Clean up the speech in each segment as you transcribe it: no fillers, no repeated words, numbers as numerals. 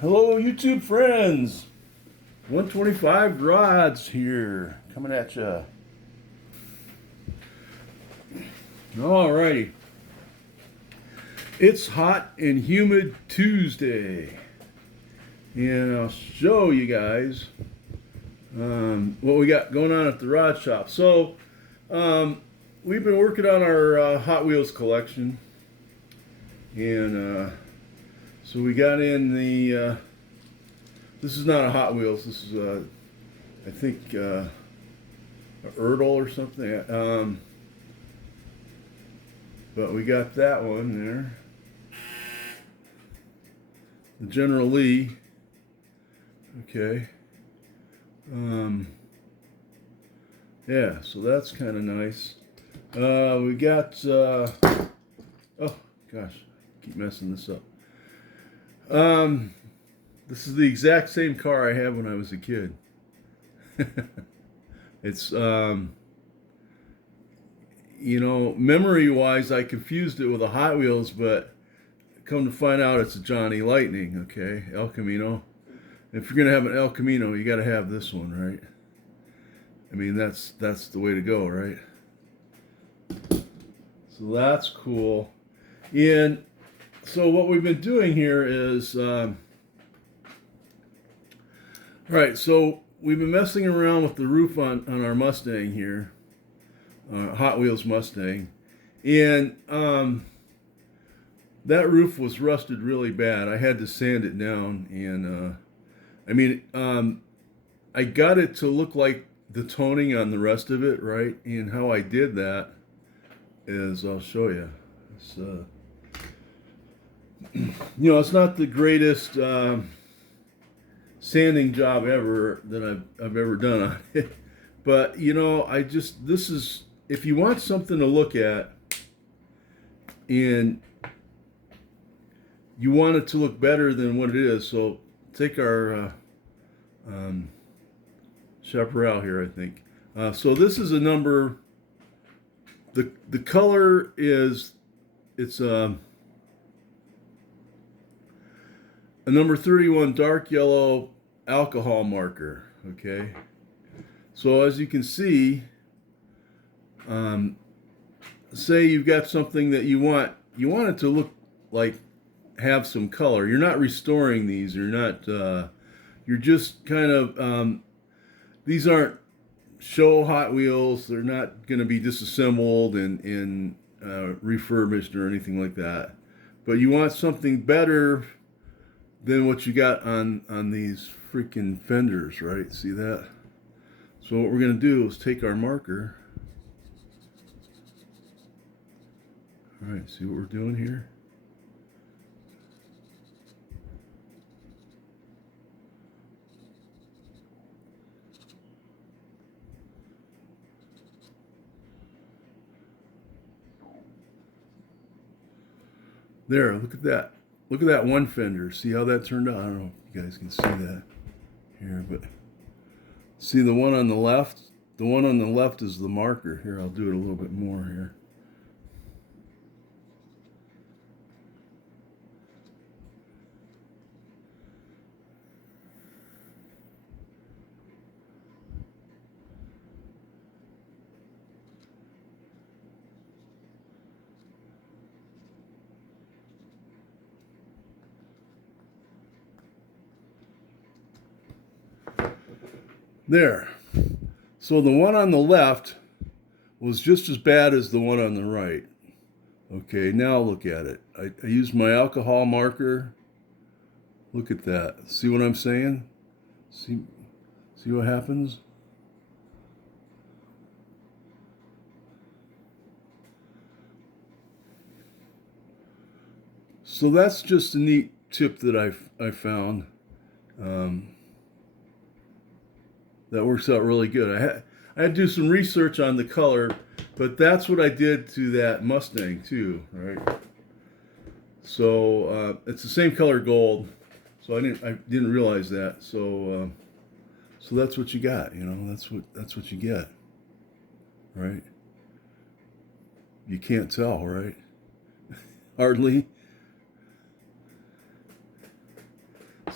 Hello, YouTube friends. 125 Rods here, coming at you. Alrighty. It's hot and humid Tuesday, and I'll show you guys what we got going on at the rod shop. So, we've been working on our Hot Wheels collection, and so we got in the. This is not a Hot Wheels. This is I think a Erdl or something. But we got that one there. The General Lee. Okay. Yeah, so that's kind of nice. We got. Oh gosh, keep messing this up. This is the exact same car I had when I was a kid. It's memory-wise, I confused it with a Hot Wheels, but come to find out, it's a Johnny Lightning. Okay, El Camino. If you're gonna have an El Camino, you got to have this one, right? I mean, that's the way to go, right? So that's cool. And so what we've been doing here is, right. So we've been messing around with the roof on our Mustang here, Hot Wheels Mustang, and that roof was rusted really bad. I had to sand it down, and I got it to look like the toning on the rest of it, right? And how I did that is, I'll show you. It's, it's not the greatest sanding job ever that I've ever done on it, but this is, if you want something to look at and you want it to look better than what it is, so take our Chaparral here, I think. So this is a number. The color is, it's a number 31 dark yellow alcohol marker. Okay, so as you can see, say you've got something that you want it to look like, have some color. You're not restoring these. You're not. You're just kind of. These aren't show Hot Wheels. They're not going to be disassembled and refurbished or anything like that. But you want something better than what you got on these freaking fenders, right? See that? So what we're going to do is take our marker. All right, see what we're doing here? There, look at that. Look at that one fender. See how that turned out? I don't know if you guys can see that here, but see the one on the left? The one on the left is the marker. Here, I'll do it a little bit more here. There. So the one on the left was just as bad as the one on the right. Okay, now look at it. I used my alcohol marker. Look at that. See what I'm saying? See what happens? So that's just a neat tip that I found. That works out really good. I had to do some research on the color, but that's what I did to that Mustang too, right? So it's the same color gold. So I didn't realize that. So that's what you got. That's what you get, right? You can't tell, right? Hardly.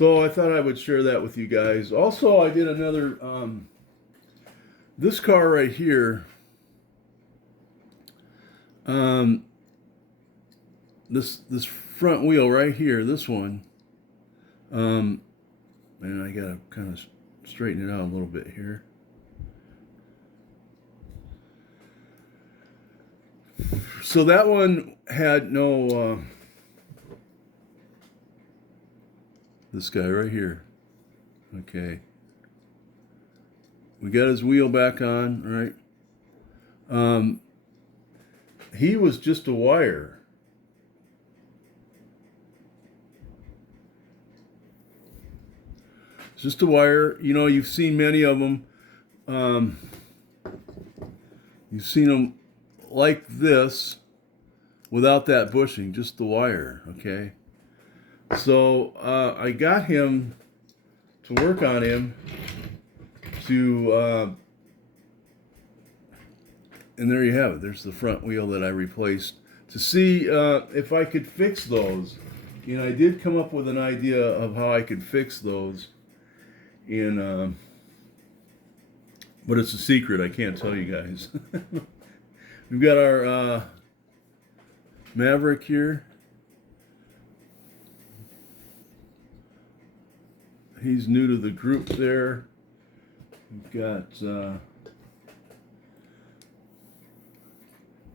So I thought I would share that with you guys. Also, I did another, this car right here, um, this front wheel right here, this one, and I gotta kind of straighten it out a little bit here. So that one had no, this guy right here. Okay. We got his wheel back on, right? He was just a wire. It's just a wire. You know, you've seen many of them. You've seen them like this without that bushing, just the wire, okay? So I got him to work on him to, and there you have it. There's the front wheel that I replaced to see if I could fix those. And I did come up with an idea of how I could fix those. And but it's a secret. I can't tell you guys. We've got our Maverick here. He's new to the group there. We've got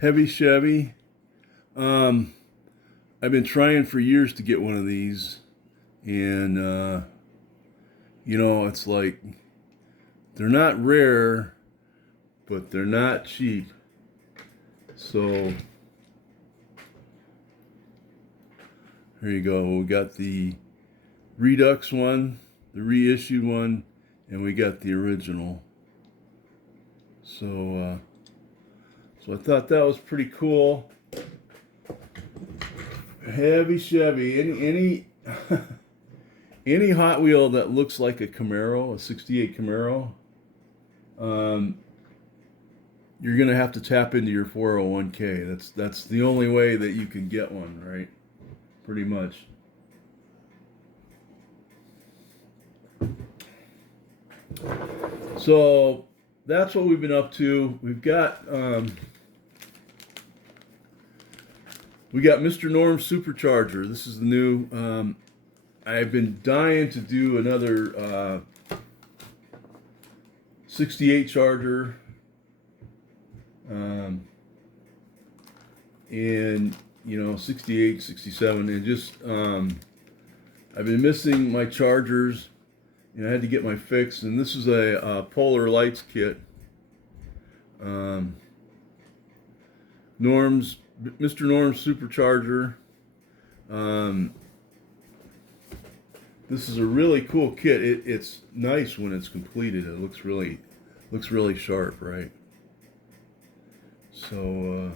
Heavy Chevy. I've been trying for years to get one of these, and you know, it's like they're not rare, but they're not cheap. So there you go. We got the Redux one, the reissued one, and we got the original. So so I thought that was pretty cool. Heavy Chevy. Any any Hot Wheel that looks like a Camaro, a '68 Camaro, you're gonna have to tap into your 401k. That's the only way that you can get one, right? Pretty much. So that's what we've been up to. We got Mr. Norm's Supercharger. This is the new. I've been dying to do another 68 Charger. And you know, 68, 67, and just I've been missing my chargers, and I had to get my fix. And this is a Polar Lights kit. Mr. Norm's Supercharger. This is a really cool kit. It's nice when it's completed. It looks really sharp, right? So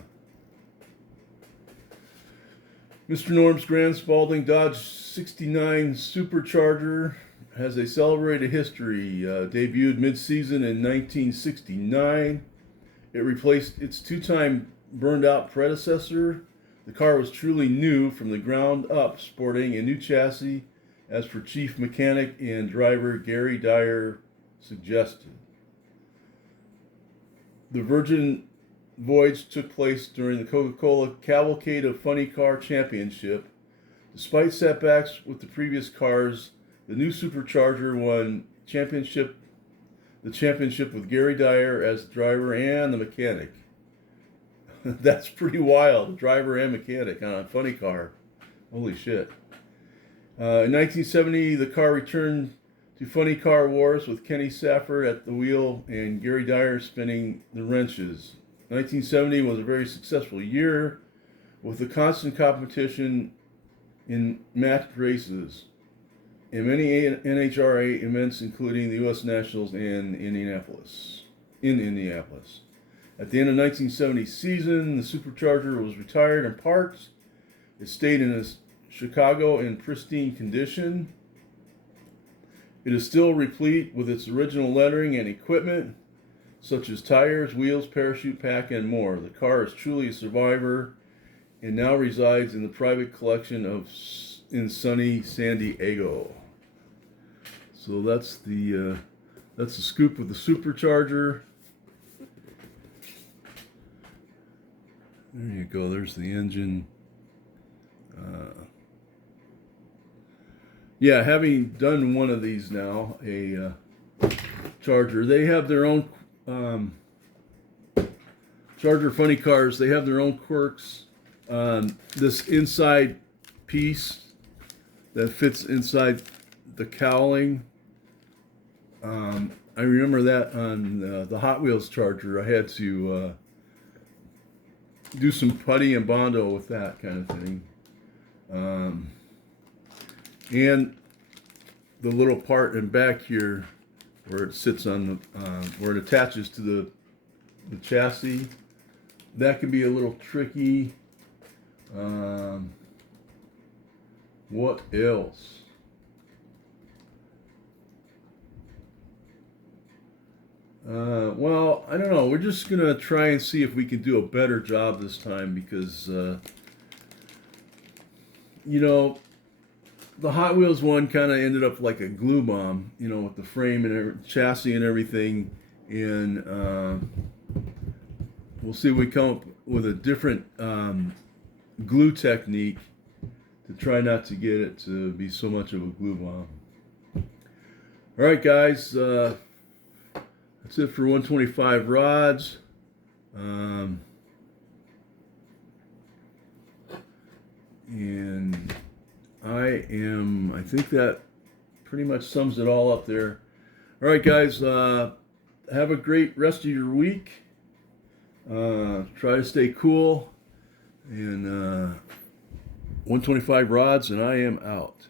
Mr. Norm's Grand Spalding Dodge 69 Supercharger has a celebrated history. Debuted mid-season in 1969. It replaced its two-time burned-out predecessor. The car was truly new from the ground up, sporting a new chassis, as for chief mechanic and driver Gary Dyer suggested. The Virgin Voyage took place during the Coca-Cola Cavalcade of Funny Car Championship. Despite setbacks with the previous cars, the new Supercharger won the championship with Gary Dyer as the driver and the mechanic. That's pretty wild, driver and mechanic on a funny car. Holy shit. In 1970, the car returned to Funny Car Wars with Kenny Safford at the wheel and Gary Dyer spinning the wrenches. 1970 was a very successful year with a constant competition in matched races and many NHRA events, including the U.S. Nationals in Indianapolis. At the end of 1970 season, the Supercharger was retired in parts. It stayed in Chicago in pristine condition. It is still replete with its original lettering and equipment, such as tires, wheels, parachute pack, and more. The car is truly a survivor and now resides in the private collection in sunny San Diego. So that's the scoop of the supercharger. There you go. There's the engine. Yeah, having done one of these now, a charger. They have their own Charger Funny Cars. They have their own quirks. This inside piece that fits inside the cowling. I remember that on the Hot Wheels Charger. I had to do some putty and bondo with that kind of thing. And the little part in back here where it sits on the, where it attaches to the chassis, that can be a little tricky. What else? Well, I don't know. We're just gonna try and see if we can do a better job this time because, you know, the Hot Wheels one kind of ended up like a glue bomb, you know, with the frame and chassis and everything. And we'll see if we come up with a different glue technique to try not to get it to be so much of a glue bomb. All right, guys. That's it for 125 rods. And I think that pretty much sums it all up there. All right, guys, have a great rest of your week. Try to stay cool. And 125 rods, and I am out.